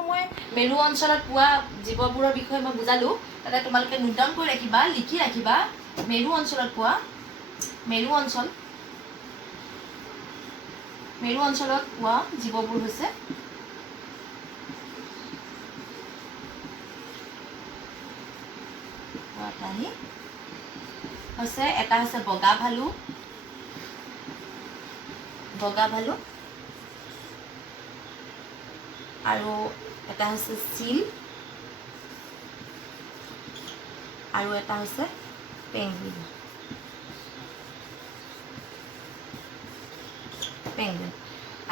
মই মেৰু অঞ্চলত পোৱা জীৱবোৰৰ বিষয়ে মই বুজালোঁ। তাতে তোমালোকে নোট ডাউন কৰি ৰাখিবা, লিখি ৰাখিবা। মেৰু অঞ্চলত পোৱা জীৱবোৰ হৈছে প্ৰাণী হৈছে, এটা হৈছে বগা ভালুক, আৰু এটা হৈছে চিল, আৰু এটা হৈছে পেংগুইন।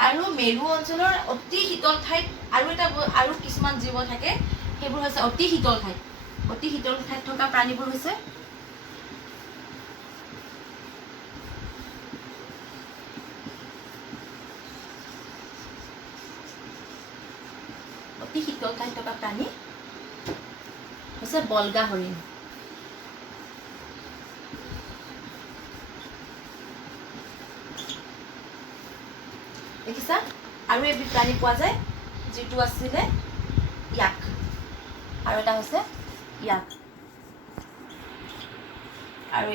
আৰু মেৰু অঞ্চলৰ অতি শীতল ঠাইত আৰু কিছুমান জীৱ থাকে, সেইবোৰ হৈছে অতি শীতল ঠাইত থকা প্ৰাণীবোৰ হৈছে অতি শীতল ঠাইত থকা প্ৰাণী হৈছে বল্গা হৰিণ। দেখিছা? আৰু এবিধ প্ৰাণী পোৱা যায় যিটো আছিলে ইয়াক, আৰু এটা হৈছে ইয়াক। আৰু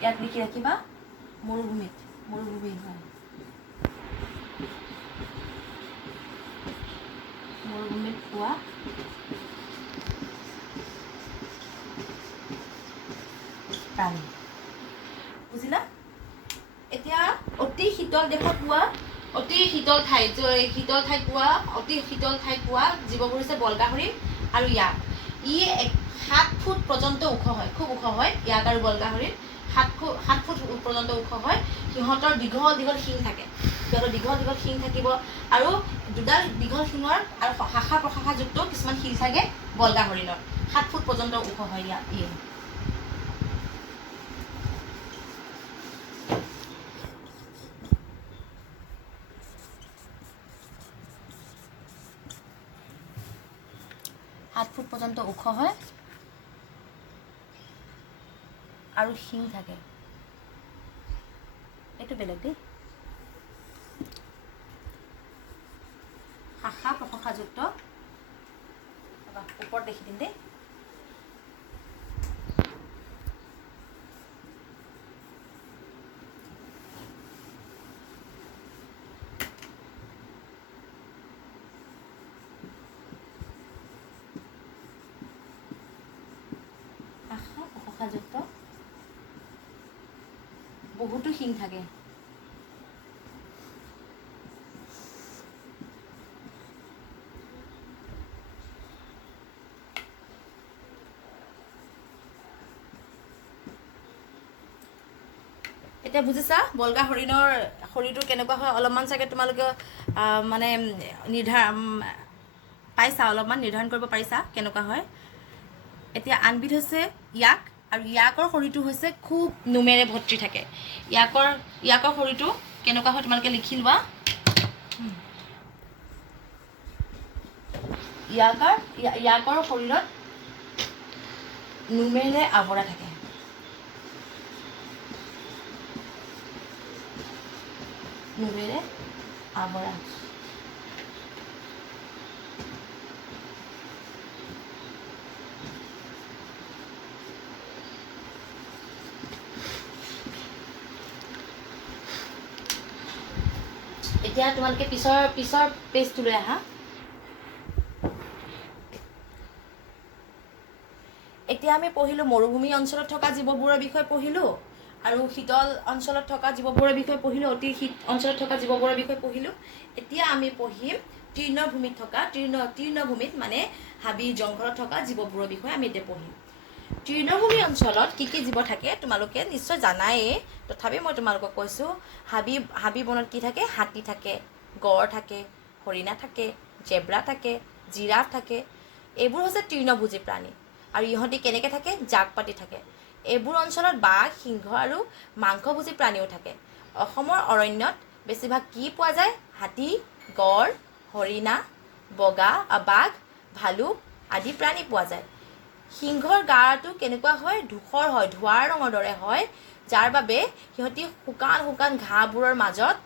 ইয়াত লিখি ৰাখিবা মৰুভূমিত, মৰুভূমি হয়, মৰুভূমিত পোৱা প্ৰাণী। বুজিলা? এতিয়া অতি শীতল দেশত পোৱা, অতি শীতল ঠাইত পোৱা, অতি শীতল ঠাইত পোৱা জীৱবোৰ হৈছে বল্গা হৰিণ আৰু ইয়াক। ই 7 ফুট পৰ্যন্ত ওখ হয়, খুব ওখ হয় ইয়াক আৰু বল্গা হৰিণ। 7 ফুট পৰ্যন্ত ওখ হয়। সিহঁতৰ দীঘল দীঘল শিং থাকে, সিহঁতৰ দীঘল দীঘল শিং থাকিব আৰু দুডাল দীঘল শিঙৰ আৰু শাখা প্ৰশাখাযুক্ত কিছুমান শিল থাকে বল্গা হৰিণৰ। 7 ফুট পৰ্যন্ত ওখ হয় ইয়াক। 7 ফুট পৰ্যন্ত ওখ হয় আৰু শিং থাকে। এইটো বেলেগ দেই, শাখা প্ৰশাখাযুক্ত। ওপৰত দেখি দিম দেই। শাখা প্ৰশাখাযুক্ত বহুতো শিং থাকে। এতিয়া বুজিছা বল্গা হৰিণৰ শৰীৰটো কেনেকুৱা হয়? অলপমান চাগে তোমালোকে মানে পাইছা, অলপমান নিৰ্ধাৰণ কৰিব পাৰিছা কেনেকুৱা হয়। এতিয়া আনবিধ হৈছে ইয়াক, আৰু ইয়াকৰ শৰীৰটো হৈছে খুব নোমেৰে ভৰ্তি থাকে। ইয়াকৰ শৰীৰটো কেনেকুৱা হয় তোমালোকে লিখি লোৱা। ইয়াকৰ শৰীৰত নোমেৰে আৱৰা থাকে। নোমেৰে আৱৰা। এতিয়া তোমালোকে পিছৰ পেজটোলৈ আহা। এতিয়া আমি পঢ়িলোঁ মৰুভূমি অঞ্চলত থকা জীৱবোৰৰ বিষয়ে পঢ়িলোঁ, আৰু শীতল অঞ্চলত থকা জীৱবোৰৰ বিষয়ে পঢ়িলোঁ, অতি শীত অঞ্চলত থকা জীৱবোৰৰ বিষয়ে পঢ়িলোঁ। এতিয়া আমি পঢ়িম তৃণভূমিত থকা তৃণভূমিত মানে হাবি জংঘলত থকা জীৱবোৰৰ বিষয়ে আমি এতিয়া পঢ়িম। তৃণভূমি অঞ্চলত কি কি জীৱ থাকে তোমালোকে নিশ্চয় জানায়েই, তথাপি মই তোমালোকক কৈছোঁ। হাবি বনত কি থাকে? হাতী থাকে, গড় থাকে, হৰিণা থাকে, জেব্ৰা থাকে, জিৰাফ থাকে। এইবোৰ হৈছে তৃণভোজী প্ৰাণী। আৰু ইহঁতি কেনেকৈ থাকে? জাক পাতি থাকে। এইবোৰ অঞ্চলত বাঘ, সিংহ আৰু মাংসভোজী প্ৰাণীও থাকে। অসমৰ অৰণ্যত বেছিভাগ কি পোৱা যায়? হাতী, গড়, হৰিণা, বাঘ, ভালুক আদি প্ৰাণী পোৱা যায়। সিংহৰ গাটো কেনেকুৱা হয়? ধূসৰ হয়, ধোঁৱাৰ ৰঙৰ দৰে হয়, যাৰ বাবে সিহঁতি শুকান শুকান ঘাঁহবোৰৰ মাজত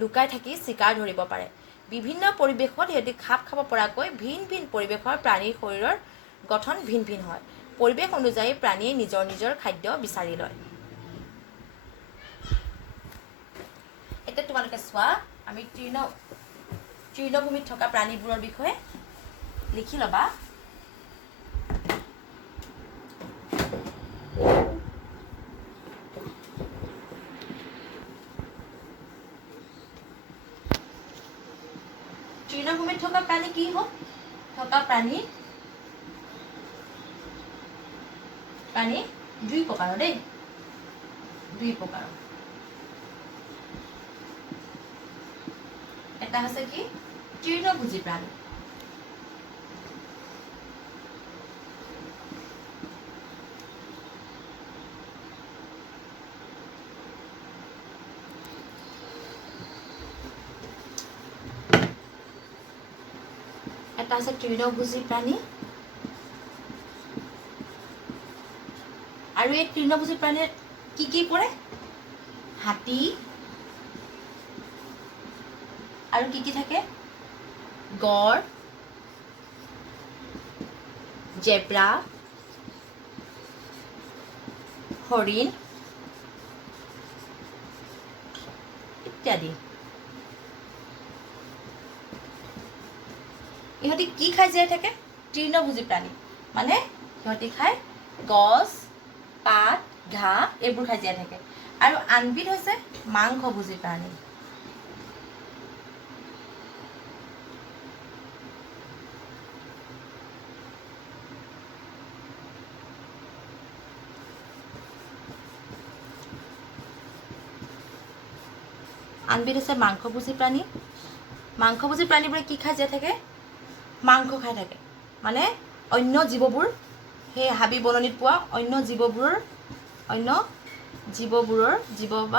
লুকাই থাকি চিকাৰ ধৰিব পাৰে। বিভিন্ন পৰিৱেশত সিহঁতি খাপ খাব পৰাকৈ ভিন ভিন পৰিৱেশৰ প্ৰাণীৰ শৰীৰৰ গঠন ভিন ভিন হয়। পৰিৱেশ অনুযায়ী প্ৰাণীয়ে নিজৰ নিজৰ খাদ্য বিচাৰি লয়। এতিয়া তোমালোকে চোৱা, আমি তৃণভূমিত থকা প্ৰাণীবোৰৰ বিষয়ে লিখি ল'বা। তৃণভূমিত থকা প্ৰাণী কি হ'ল? প্ৰাণী দুই প্ৰকাৰৰ দেই, দুই প্ৰকাৰৰ। এটা হৈছে কি? তৃণভোজী প্ৰাণী। এটা হৈছে তৃণভোজী প্ৰাণী, আৰু এই তৃণভোজী প্ৰাণীৰ কি পৰে? হাতী আৰু কি থাকে? গড়, জেব্ৰা, হৰিণ ইত্যাদি। ইহঁতি কি খাই জীয়াই থাকে? তৃণভোজী প্ৰাণী, মানে সিহঁতি খায় গছ, পাত, ঘাঁহ এইবোৰ খাই জীয়াই থাকে। আৰু আনবিধ হৈছে মাংসভোজী প্ৰাণী। আনবিধ হৈছে মাংসভোজী প্ৰাণী। মাংসভোজী প্ৰাণীবোৰে কি খাই জীয়াই থাকে? মাংস খাই থাকে। মানে অন্য জীৱবোৰ, সেই হাবি বননিত পোৱা অন্য জীৱ বা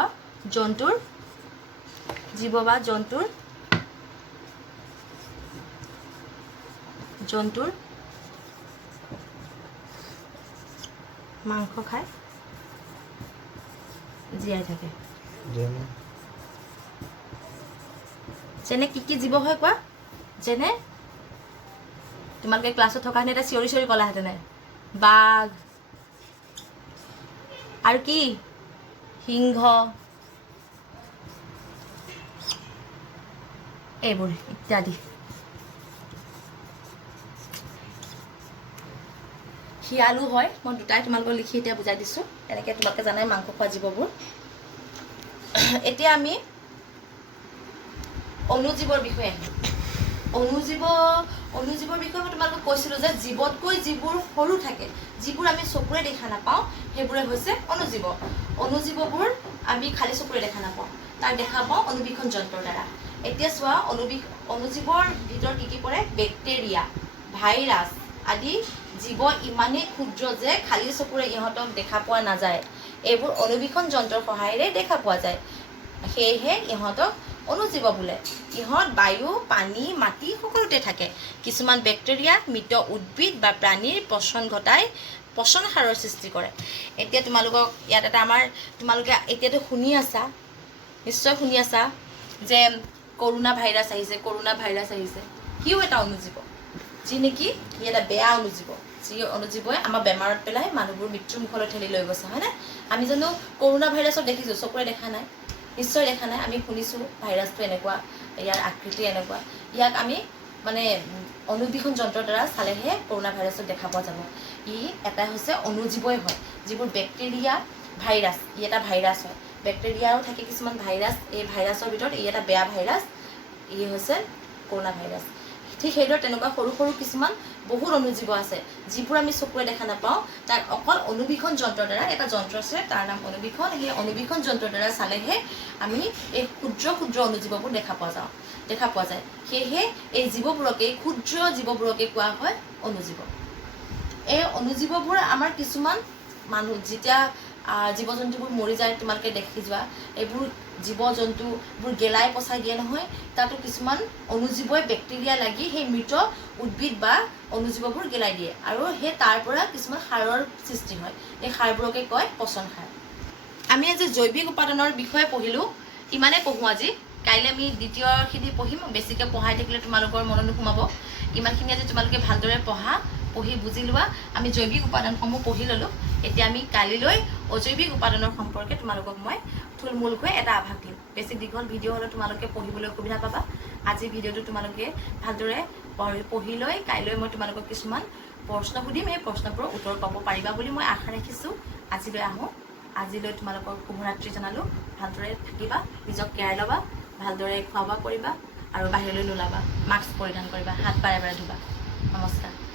জন্তুৰ মাংস খাই জীয়াই থাকে। যেনে কি জীৱ হয় কোৱা? যেনে তোমালোকে ক্লাছত থকাহেঁতেন এটা চিঞৰি ক'লাহেঁতেনে, বাঘ আৰু কি? সিংহ, এইবোৰ ইত্যাদি। শিয়ালো হয়। মই দুটাই তোমালোকক লিখি এতিয়া বুজাই দিছোঁ। এনেকৈ তোমালোকে জানাই মাংস খোৱা জীৱবোৰ। এতিয়া আমি অনুজীৱৰ বিষয়ে আহিম। অনুজীৱৰ বিষয়ে মই তোমালোকক কৈছিলোঁ যে জীৱতকৈ যিবোৰ সৰু থাকে, যিবোৰ আমি চকুৰে দেখা নাপাওঁ, সেইবোৰে হৈছে অনুজীৱ। অনুজীৱবোৰ আমি খালী চকুৰে দেখা নাপাওঁ, তাক দেখা পাওঁ অনুবীক্ষণ যন্ত্ৰৰ দ্বাৰা। এতিয়া চোৱা, অনুজীৱৰ ভিতৰত কি পৰে? বেক্টেৰিয়া, ভাইৰাছ আদি জীৱ ইমানেই ক্ষুদ্ৰ যে খালী চকুৰে ইহঁতক দেখা পোৱা নাযায়। এইবোৰ অনুবীক্ষণ যন্ত্ৰৰ সহায়েৰে দেখা পোৱা যায়। সেয়েহে ইহঁতক অনুজীৱ বোলে। ইহঁত বায়ু, পানী, মাটি সকলোতে থাকে। কিছুমান বেক্টেৰিয়া মৃত উদ্ভিদ বা প্ৰাণীৰ পচন ঘটাই পচন সাৰৰ সৃষ্টি কৰে। এতিয়া তোমালোকক ইয়াত তোমালোকে এতিয়াতো শুনি আছা, নিশ্চয় শুনি আছা যে কৰোণা ভাইৰাছ আহিছে। সিও এটা অনুজীৱ, যি নেকি সি এটা বেয়া অনুজীৱ, যি অনুজীৱই আমাৰ বেমাৰত পেলাই মানুহবোৰ মৃত্যুৰ মুখলৈ ঠেলি লৈ গৈছে, হয়নে? আমি জানো কৰোণা ভাইৰাছক দেখিছোঁ, চকুৰে দেখা নাই? নিশ্চয় দেখা নাই। আমি শুনিছোঁ ভাইৰাছটো এনেকুৱা, ইয়াৰ আকৃতি এনেকুৱা। ইয়াক আমি মানে অনুবীক্ষণ যন্ত্ৰৰ দ্বাৰা চালেহে কৰোণা ভাইৰাছক দেখা পোৱা যাব। ই এটা হৈছে অনুজীৱই হয়, যিবোৰ বেক্টেৰিয়া, ভাইৰাছ। ই এটা ভাইৰাছ হয়। বেক্টেৰিয়াও থাকে কিছুমান ভাইৰাছ। এই ভাইৰাছৰ ভিতৰত ই এটা বেয়া ভাইৰাছ, ই হৈছে কৰোণা ভাইৰাছ। ঠিক সেইদৰে তেনেকুৱা সৰু সৰু কিছুমান বহুত অনুজীৱ আছে, যিবোৰ আমি চকুৰে দেখা নাপাওঁ। তাক অকল অনুবীক্ষণ যন্ত্ৰৰ দ্বাৰা, এটা যন্ত্ৰ আছে তাৰ নাম অনুবীক্ষণ, সেই অনুবীক্ষণ যন্ত্ৰৰ দ্বাৰা চালেহে আমি এই ক্ষুদ্ৰ অনুজীৱবোৰ দেখা পোৱা যায়। সেয়েহে এই ক্ষুদ্ৰ জীৱবোৰকে কোৱা হয় অনুজীৱ। এই অনুজীৱবোৰ আমাৰ কিছুমান মানুহ যেতিয়া জীৱ জন্তুবোৰ মৰি যায়, তোমালোকে দেখি যোৱা, এইবোৰ জীৱ জন্তুবোৰ গেলাই পচাই দিয়ে নহয়, তাতো কিছুমান অনুজীৱই বেক্টেৰিয়া লাগি সেই মৃত উদ্ভিদ বা অনুজীৱবোৰ গেলাই দিয়ে, আৰু সেই তাৰ পৰা কিছুমান সাৰৰ সৃষ্টি হয়। এই সাৰবোৰকে কয় পচন সাৰ। আমি আজি জৈৱিক উপাদানৰ বিষয়ে পঢ়িলোঁ, ইমানেই পঢ়োঁ আজি। কাইলৈ আমি দ্বিতীয়খিনি পঢ়িম। বেছিকৈ পঢ়াই থাকিলে তোমালোকৰ মনত নোসোমাব। ইমানখিনি আজি তোমালোকে ভালদৰে পঢ়ি বুজি লোৱা। আমি জৈৱিক উপাদানসমূহ পঢ়ি ল'লোঁ। এতিয়া আমি কালিলৈ অজৈৱিক উপাদানৰ সম্পৰ্কে তোমালোকক মই থুলমূলকৈ এটা আভাস দিম। বেছি দীঘল ভিডিঅ' হ'লে তোমালোকে পঢ়িবলৈ অসুবিধা পাবা। আজি ভিডিঅ'টো তোমালোকে ভালদৰে পঢ়ি লৈ কাইলৈ মই তোমালোকক কিছুমান প্ৰশ্ন সুধিম। সেই প্ৰশ্নবোৰৰ উত্তৰ পাব পাৰিবা বুলি মই আশা ৰাখিছোঁ। আজিলৈ তোমালোকক শুভৰাত্ৰি জনালোঁ। ভালদৰে থাকিবা, নিজক কেয়াৰ ল'বা, ভালদৰে খোৱা বোৱা কৰিবা আৰু বাহিৰলৈ নোলাবা। মাস্ক পৰিধান কৰিবা, হাত বাৰে বাৰে ধুবা। নমস্কাৰ।